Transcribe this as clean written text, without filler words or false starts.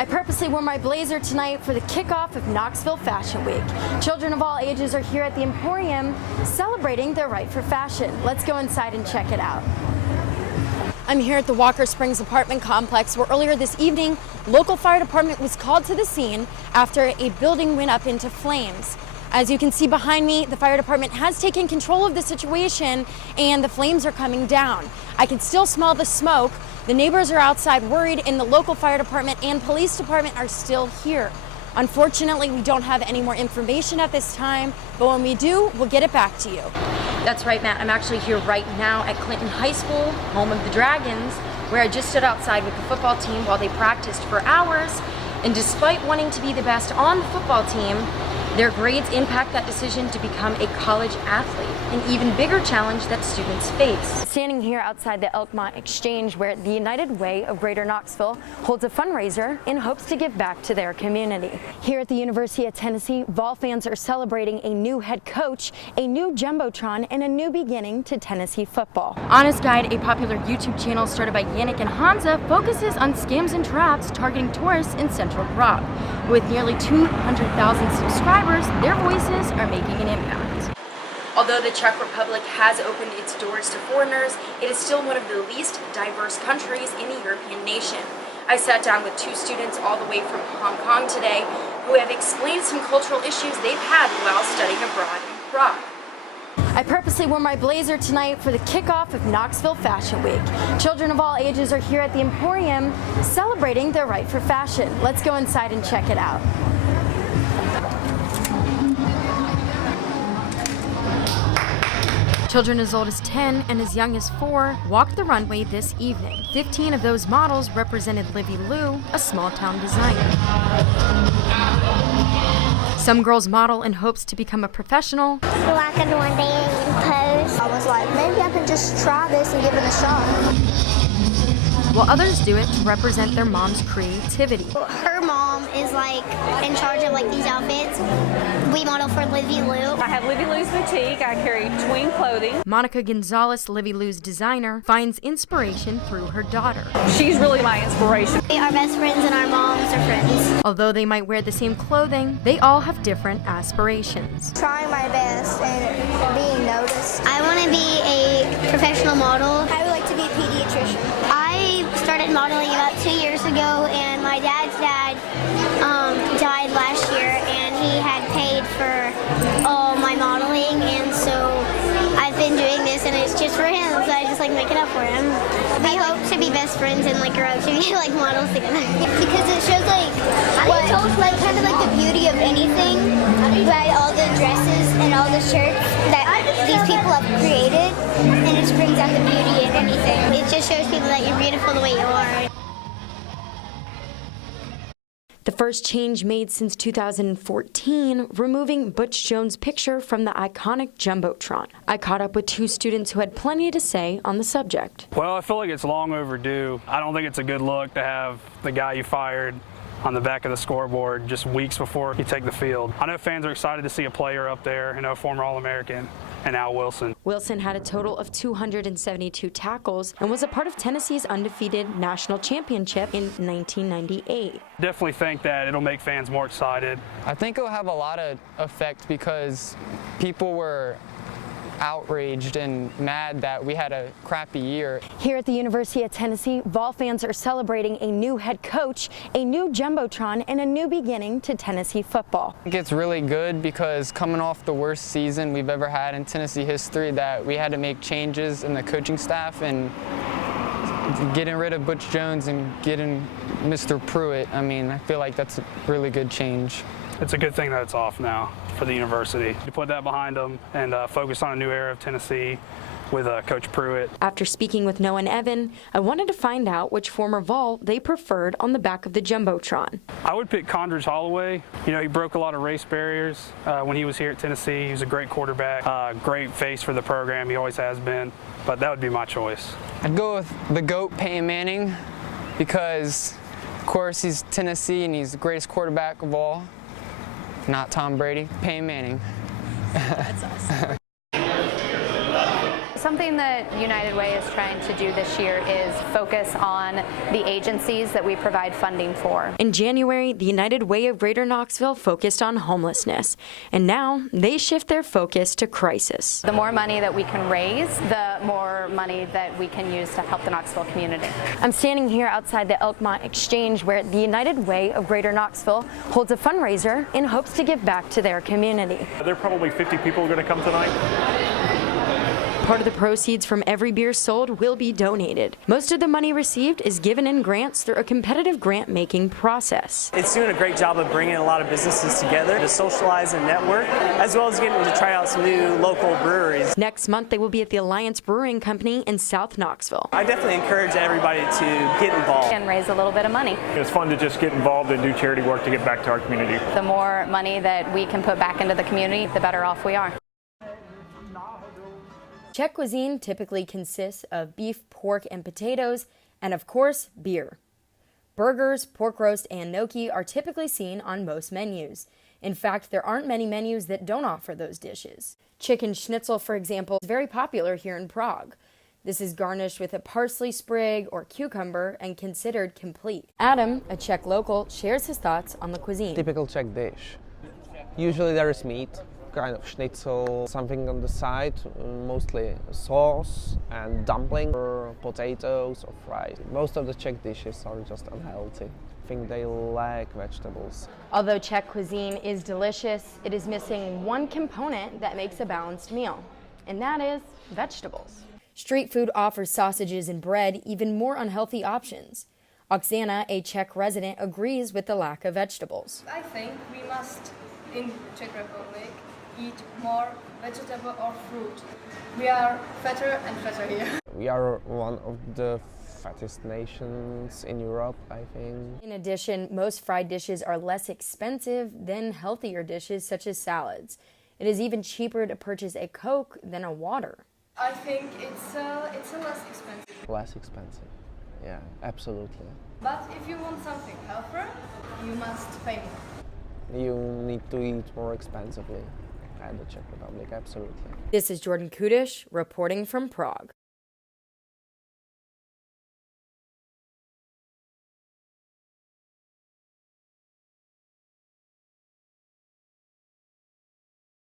I purposely wore my blazer tonight for the kickoff of Knoxville Fashion Week. Children of all ages are here at the Emporium celebrating their right for fashion. Let's go inside and check it out. I'm here at the Walker Springs apartment complex where earlier this evening, local fire department was called to the scene after a building went up into flames. As you can see behind me, the fire department has taken control of the situation and the flames are coming down. I can still smell the smoke. The neighbors are outside worried and the local fire department and police department are still here. Unfortunately, we don't have any more information at this time, but when we do, we'll get it back to you. That's right, Matt. I'm actually here right now at Clinton High School, home of the Dragons, where I just stood outside with the football team while they practiced for hours. And despite wanting to be the best on the football team, their grades impact that decision to become a college athlete, an even bigger challenge that students face. Standing here outside the Elkmont Exchange, where the United Way of Greater Knoxville holds a fundraiser in hopes to give back to their community. Here at the University of Tennessee, Vol fans are celebrating a new head coach, a new Jumbotron, and a new beginning to Tennessee football. Honest Guide, a popular YouTube channel started by Yannick and Hansa, focuses on scams and traps targeting tourists in Central Rock. With nearly 200,000 subscribers, their voices are making an impact. Although the Czech Republic has opened its doors to foreigners, it is still one of the least diverse countries in a European nation. I sat down with two students all the way from Hong Kong today who have explained some cultural issues they've had while studying abroad in Prague. I purposely wore my blazer tonight for the kickoff of Knoxville Fashion Week. Children of all ages are here at the Emporium celebrating their right for fashion. Let's go inside and check it out. Children as old as 10 and as young as 4 walked the runway this evening. 15 of those models represented Livy Lou, a small-town designer. Some girls model in hopes to become a professional. So I could one day pose. I was like, maybe I can just try this and give it a shot. While others do it to represent their mom's creativity. Her mom is like in charge of like these outfits. We model for Livy Lou. I have Livy Lou's boutique. I carry twin clothing. Monica Gonzalez, Livy Lou's designer, finds inspiration through her daughter. She's really my inspiration. We are best friends and our moms are friends. Although they might wear the same clothing, they all have different aspirations. Trying my best and being noticed. I want to be a professional model. I would like to be a pediatrician. I started modeling about 2 years ago, and my dad's dad died last year, and he had paid for all my modeling, and so I've been doing this, and it's just for him, so I just like make it up for him. We hope to be best friends and like grow up to be like models together. Because it shows like what like kind of like the beauty of anything by all the dresses and all the shirts that these people have created, and it just brings out the beauty in anything. It just shows people that you're beautiful the way you are. The first change made since 2014, removing Butch Jones' picture from the iconic Jumbotron. I caught up with two students who had plenty to say on the subject. Well, I feel like it's long overdue. I don't think it's a good look to have the guy you fired on the back of the scoreboard just weeks before you take the field. I know fans are excited to see a player up there, former All-American, and Al Wilson. Wilson had a total of 272 tackles and was a part of Tennessee's undefeated national championship in 1998. Definitely think that it'll make fans more excited. I think it'll have a lot of effect because people were outraged and mad that we had a crappy year. Here at the University of Tennessee, Vol fans are celebrating a new head coach, a new Jumbotron, and a new beginning to Tennessee football. I think it's really good because coming off the worst season we've ever had in Tennessee history, that we had to make changes in the coaching staff, and getting rid of Butch Jones and getting Mr. Pruitt, I feel like that's a really good change. It's a good thing that it's off now for the university. To put that behind them and focus on a new era of Tennessee with Coach Pruitt. After speaking with Noah and Evan, I wanted to find out which former Vol they preferred on the back of the Jumbotron. I would pick Condredge Holloway. He broke a lot of race barriers when he was here at Tennessee. He was a great quarterback, great face for the program. He always has been, but that would be my choice. I'd go with the GOAT, Peyton Manning, because of course he's Tennessee and he's the greatest quarterback of all. Not Tom Brady, Peyton Manning. That's us. Something that United Way is trying to do this year is focus on the agencies that we provide funding for. In January, the United Way of Greater Knoxville focused on homelessness, and now they shift their focus to crisis. The more money that we can raise, the more money that we can use to help the Knoxville community. I'm standing here outside the Elkmont Exchange, where the United Way of Greater Knoxville holds a fundraiser in hopes to give back to their community. There are probably 50 people going to come tonight. Part of the proceeds from every beer sold will be donated. Most of the money received is given in grants through a competitive grant-making process. It's doing a great job of bringing a lot of businesses together to socialize and network, as well as getting to try out some new local breweries. Next month, they will be at the Alliance Brewing Company in South Knoxville. I definitely encourage everybody to get involved. And raise a little bit of money. It's fun to just get involved and do charity work to get back to our community. The more money that we can put back into the community, the better off we are. Czech cuisine typically consists of beef, pork, and potatoes, and of course, beer. Burgers, pork roast, and gnocchi are typically seen on most menus. In fact, there aren't many menus that don't offer those dishes. Chicken schnitzel, for example, is very popular here in Prague. This is garnished with a parsley sprig or cucumber and considered complete. Adam, a Czech local, shares his thoughts on the cuisine. Typical Czech dish. Usually there is meat, kind of schnitzel, something on the side, mostly sauce and dumpling or potatoes or fries. Most of the Czech dishes are just unhealthy. I think they lack vegetables. Although Czech cuisine is delicious, it is missing one component that makes a balanced meal, and that is vegetables. Street food offers sausages and bread, even more unhealthy options. Oksana, a Czech resident, agrees with the lack of vegetables. I think we must, in Czech Republic, eat more vegetable or fruit. We are fatter and fatter here. We are one of the fattest nations in Europe, I think. In addition, most fried dishes are less expensive than healthier dishes such as salads. It is even cheaper to purchase a Coke than a water. I think it's less expensive. Less expensive, yeah, absolutely. But if you want something healthier, you must pay more. You need to eat more expensively at the Czech Republic, absolutely. This is Jordan Kudish reporting from Prague.